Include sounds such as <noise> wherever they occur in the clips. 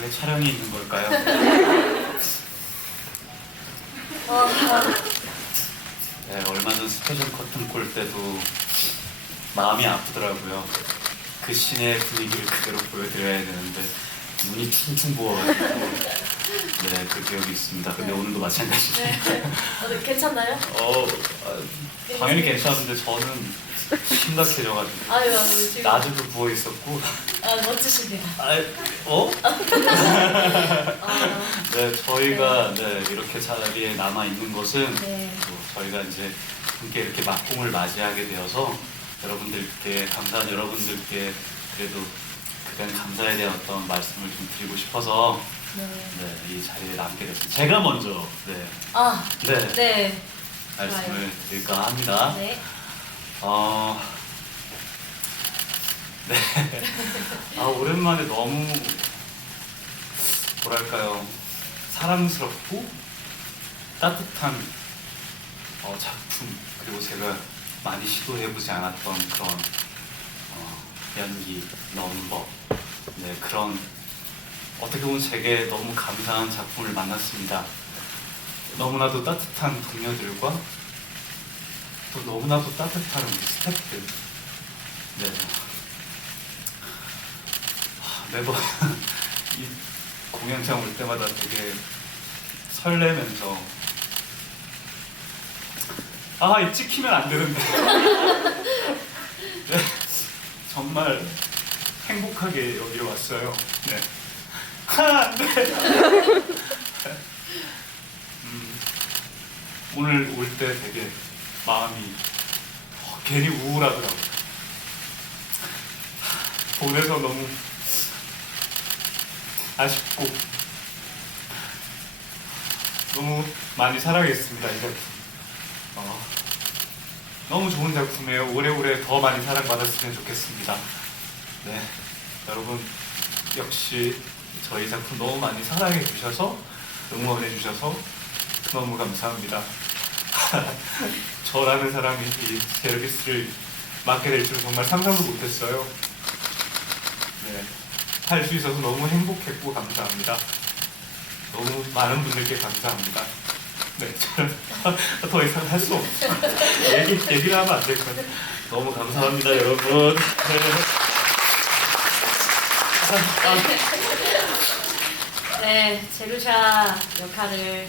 왜 촬영이 있는 걸까요? <laughs> 네, 얼마 전 스페셜 커튼 콜 때도 마음이 아프더라고요. 그 신의 분위기를 그대로 보여드려야 되는데 눈이 퉁퉁 부어가지고 네, 그 기억이 있습니다. 근데 오늘도 마찬가지죠. 네. 어, 괜찮나요? 어, 아, 당연히 괜찮은데 저는 심각해져가지고 아유, 아유 지금 낮에도 부어 있었고 아, 멋지십니다. 아, 어? 아, 네, 저희가 네, 이렇게 자리에 남아 있는 것은 네. 또 저희가 이제 함께 이렇게 막공을 맞이하게 되어서 여러분들께 감사한 여러분들께 그래도 그간 감사에 대한 어떤 말씀을 좀 드리고 싶어서 네. 네, 이 자리에 남게 됐습니다. 제가 먼저 네, 아, 네, 네. 말씀을 드릴까 합니다. 네. 어, 네. 아, 오랜만에 너무, 뭐랄까요, 사랑스럽고 따뜻한 어, 작품, 그리고 제가 많이 시도해보지 않았던 그런 어, 연기, 넘버, 네, 그런 어떻게 보면 제게 너무 감사한 작품을 만났습니다. 너무나도 따뜻한 동료들과 또 너무나도 따뜻한 스태프들. 네. 하, 매번 <laughs> 이 공연장 올 때마다 되게 설레면서 아, 이 찍히면 안 되는데. <laughs> 네. 정말 행복하게 여기로 왔어요. 네. 아, 네. <laughs> 음, 오늘 올 때 되게 마음이 어, 괜히 우울하더라고요. 보내서 너무 아쉽고 너무 많이 사랑했습니다 이 작품. 어, 너무 좋은 작품이에요. 오래오래 더 많이 사랑받았으면 좋겠습니다. 네, 여러분 역시 저희 작품 너무 많이 사랑해 주셔서 응원해 주셔서 너무 감사합니다. <laughs> 저라는 사람이 이 서비스를 맡게 될 줄 정말 상상도 못했어요. 네, 할 수 있어서 너무 행복했고 감사합니다. 너무 많은 분들께 감사합니다. 네, 저는 <laughs> 더 이상 할 수 없어요. 얘기, 얘기를 하면 안 될 거예요. 너무 감사합니다, 여러분. 네. 아, 네, 제루샤 역할을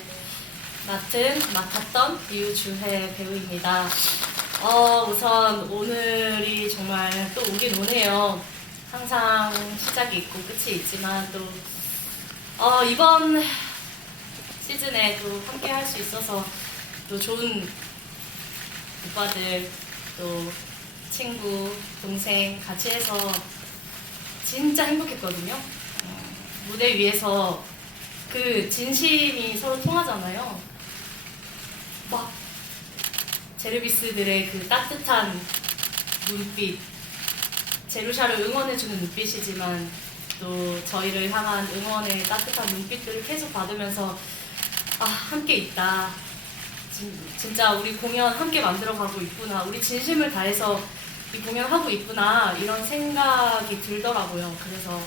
맡은 맡았던 이유주혜 배우입니다. 어, 우선 오늘이 정말 또 오긴 오네요. 항상 시작이 있고 끝이 있지만 또 어, 이번 시즌에 또 함께 할 수 있어서 또 좋은 오빠들 또 친구 동생 같이 해서 진짜 행복했거든요. 어, 무대 위에서 그 진심이 서로 통하잖아요. 막 제르비스들의 그 따뜻한 눈빛, 제루샤를 응원해주는 눈빛이지만 또 저희를 향한 응원의 따뜻한 눈빛들을 계속 받으면서 아 함께 있다. 진, 진짜 우리 공연 함께 만들어가고 있구나. 우리 진심을 다해서 이 공연 하고 있구나 이런 생각이 들더라고요. 그래서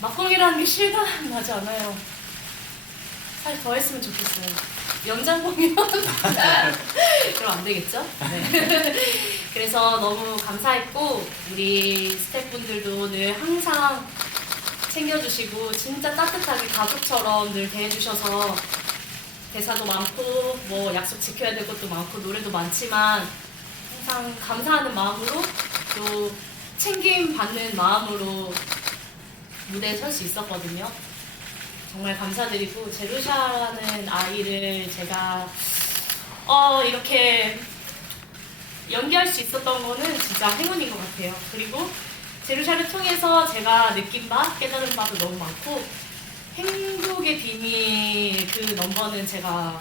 막공이라는 게 실감 나지 않아요. 사실 더 했으면 좋겠어요. 연장 공연 <laughs> 그럼 안 되겠죠? 네. <laughs> 그래서 너무 감사했고 우리 스태프분들도 늘 항상 챙겨주시고 진짜 따뜻하게 가족처럼 늘 대해주셔서 대사도 많고 뭐 약속 지켜야 될 것도 많고 노래도 많지만 항상 감사하는 마음으로 또 챙김 받는 마음으로 무대에 설 수 있었거든요. 정말 감사드리고 제루샤라는 아이를 제가 어 이렇게 연기할 수 있었던 거는 진짜 행운인 것 같아요. 그리고 제루샤를 통해서 제가 느낀 바, 깨달은 바도 너무 많고 행복의 비밀 그 넘버는 제가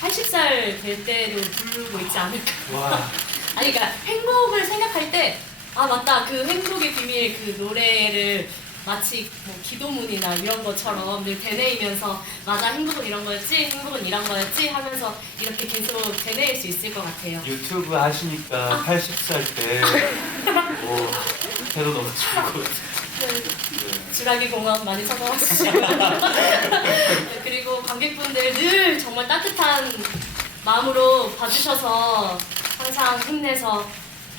80살 될 때도 부르고 있지 않을까. 와, <laughs> 아니 그러니까 행복을 생각할 때 아 맞다 그 행복의 비밀 그 노래를 마치 뭐 기도문이나 이런 것처럼 늘 되뇌이면서 맞아 행복은 이런 거였지 행복은 이런 거였지 하면서 이렇게 계속 되뇌일 수 있을 것 같아요. 유튜브 하시니까 80살 때, 오, 새로 너무 좋을 것 같아요. 네, 네. 주라기 공원 많이 찾아와 주시고 네, <laughs> 그리고 관객분들 늘 정말 따뜻한 마음으로 봐주셔서 항상 힘내서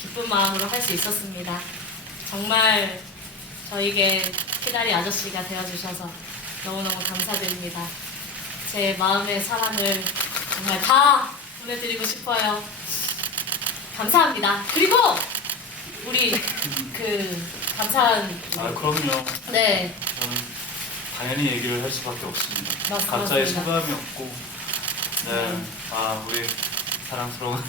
기쁜 마음으로 할 수 있었습니다. 정말 저에게 키다리 아저씨가 되어주셔서 너무너무 감사드립니다. 제 마음의 사랑을 정말 다 보내드리고 싶어요. 감사합니다. 그리고 우리 그 감사한 아 그럼요. 네 저는 당연히 얘기를 할 수밖에 없습니다. 맞- 각자의 맞습니다. 소감이 없고, 네, 네. 아 우리 사랑스러운 <laughs>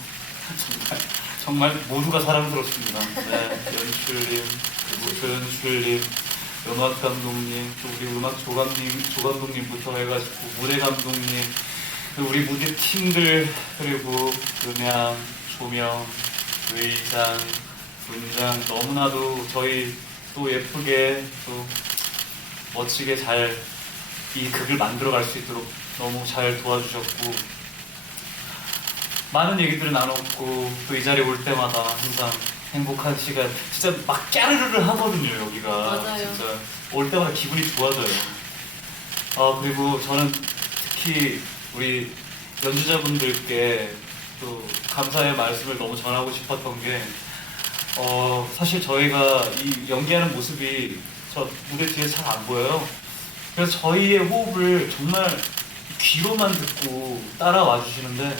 정말 정말 모두가 사랑스럽습니다. 네, 연출님, 조연출님, 음악 감독님, 또 우리 음악 조감님, 조감독님부터 해가지고 무대 감독님, 또 우리 무대 팀들 그리고 음향, 조명, 의상, 분장 너무나도 저희 또 예쁘게 또 멋지게 잘 이 극을 만들어갈 수 있도록 너무 잘 도와주셨고 많은 얘기들을 나눴고 또 이 자리에 올 때마다 항상 행복한 시간 진짜 막 까르르르 하거든요 여기가 맞아요. 진짜 올 때마다 기분이 좋아져요 아 그리고 저는 특히 우리 연주자분들께 또 감사의 말씀을 너무 전하고 싶었던 게 어, 사실 저희가 이 연기하는 모습이 저 무대 뒤에 잘 안 보여요. 그래서 저희의 호흡을 정말 귀로만 듣고 따라와 주시는데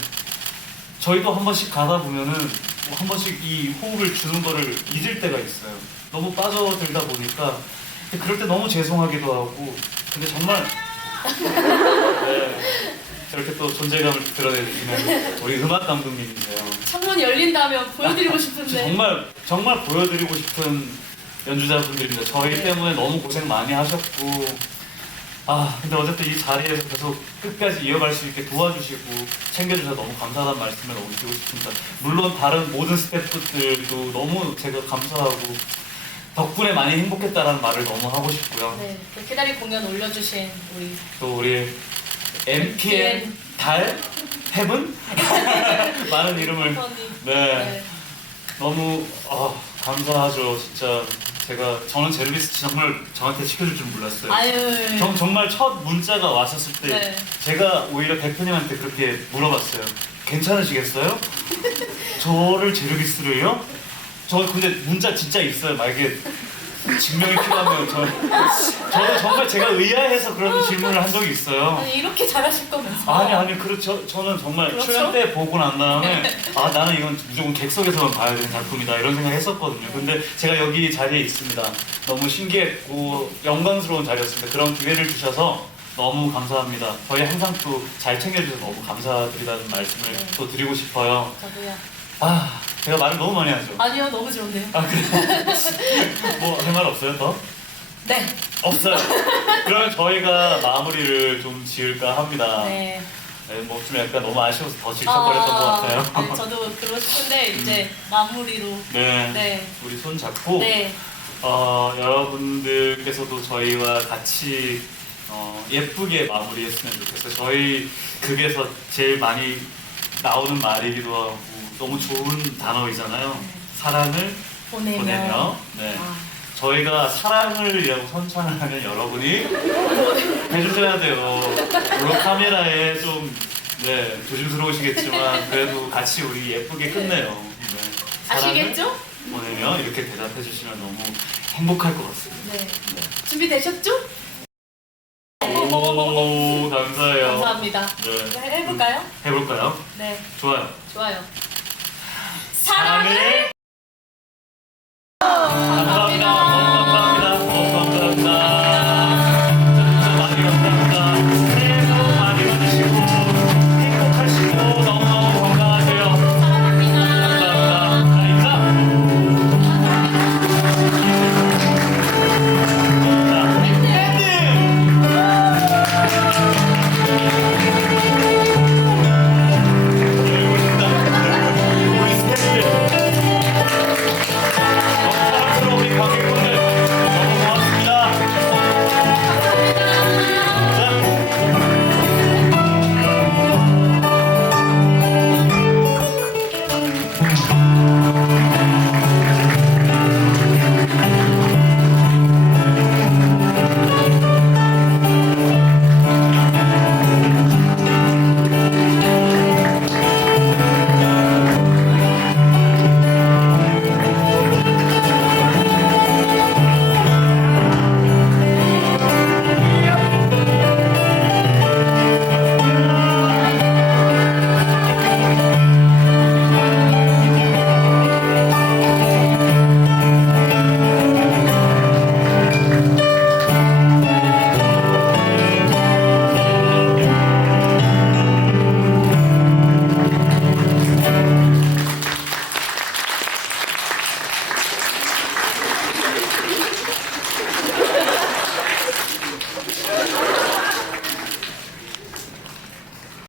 저희도 한 번씩 가다 보면은 뭐한 번씩 이 호흡을 주는 거를 잊을 때가 있어요. 너무 빠져들다 보니까 근데 그럴 때 너무 죄송하기도 하고 근데 정말 <laughs> 네, 저렇게 또 존재감을 드러내주시는 우리 음악 감독님이세요. 창문 열린다면 보여드리고 싶은데 <laughs> 정말 정말 보여드리고 싶은 연주자분들입니다. 저희 네. 때문에 너무 고생 많이 하셨고 아 근데 어쨌든 이 자리에서 계속 끝까지 이어갈 수 있게 도와주시고 챙겨주셔서 너무 감사하다는 말씀을 너무 드리고 싶습니다. 물론 다른 모든 스태프들도 너무 제가 감사하고 덕분에 많이 행복했다라는 말을 너무 하고 싶고요. 네, 그 기다리 공연 올려주신 우리 또 우리 MPM 달 헤븐 <laughs> 많은 이름을 선이 네. 네. 너무 아, 감사하죠. 진짜 제가 저는 제르비스 정말 저한테 시켜줄 줄 몰랐어요. 아유 정, 정말 첫 문자가 왔었을 때 네. 제가 오히려 대표님한테 그렇게 물어봤어요. 괜찮으시겠어요? 저를 제르비스를요? 저 근데 문자 진짜 있어요. 만약에 증명이 필요하면 저 저는 정말 제가 의아해서 그런 질문을 한 적이 있어요. 아니 이렇게 잘하실 거면서. 아니 아니 그렇죠 저는 정말 그렇죠? 출연 때 보고 난 다음에 아 나는 이건 무조건 객석에서만 봐야 되는 작품이다 이런 생각 했었거든요. 근데 제가 여기 자리에 있습니다. 너무 신기했고 영광스러운 자리였습니다. 그런 기회를 주셔서 너무 감사합니다. 저희 항상 또 잘 챙겨주셔서 너무 감사드리다는 말씀을 네. 또 드리고 싶어요. 저도요. 아 제가 말을 너무 많이 하죠 아니요 너무 좋은데요 아 그래 <laughs> 뭐할 말 없어요 더? 네 없어요 <laughs> 그러면 저희가 마무리를 좀 지을까 합니다 네. 네, 뭐좀 약간 너무 아쉬워서 더 질척거렸던 것 같아요. 네, 저도 그러고 싶은데 <laughs> 이제 마무리로 네, 네. 우리 손 잡고 네. 어, 여러분들께서도 저희와 같이 어, 예쁘게 마무리했으면 좋겠어요. 저희 극에서 제일 많이 나오는 말이기도 하고 너무 좋은 단어이잖아요. 네. 사랑을 보내면, 보내며 네. 아, 저희가 사랑을이라고 선창을 하면 여러분이 <laughs> 해주셔야 돼요. 물론 카메라에 좀 네, 조심스러우시겠지만 그래도 같이 우리 예쁘게 끝내요. 네. 사랑을 아시겠죠? 보내며 이렇게 대답해 주시면 너무 행복할 것 같습니다. 네. 네. 준비되셨죠? 오, 감사해요. 감사합니다. 네. 네, 해볼까요? 해볼까요? 네, 좋아요. 좋아요.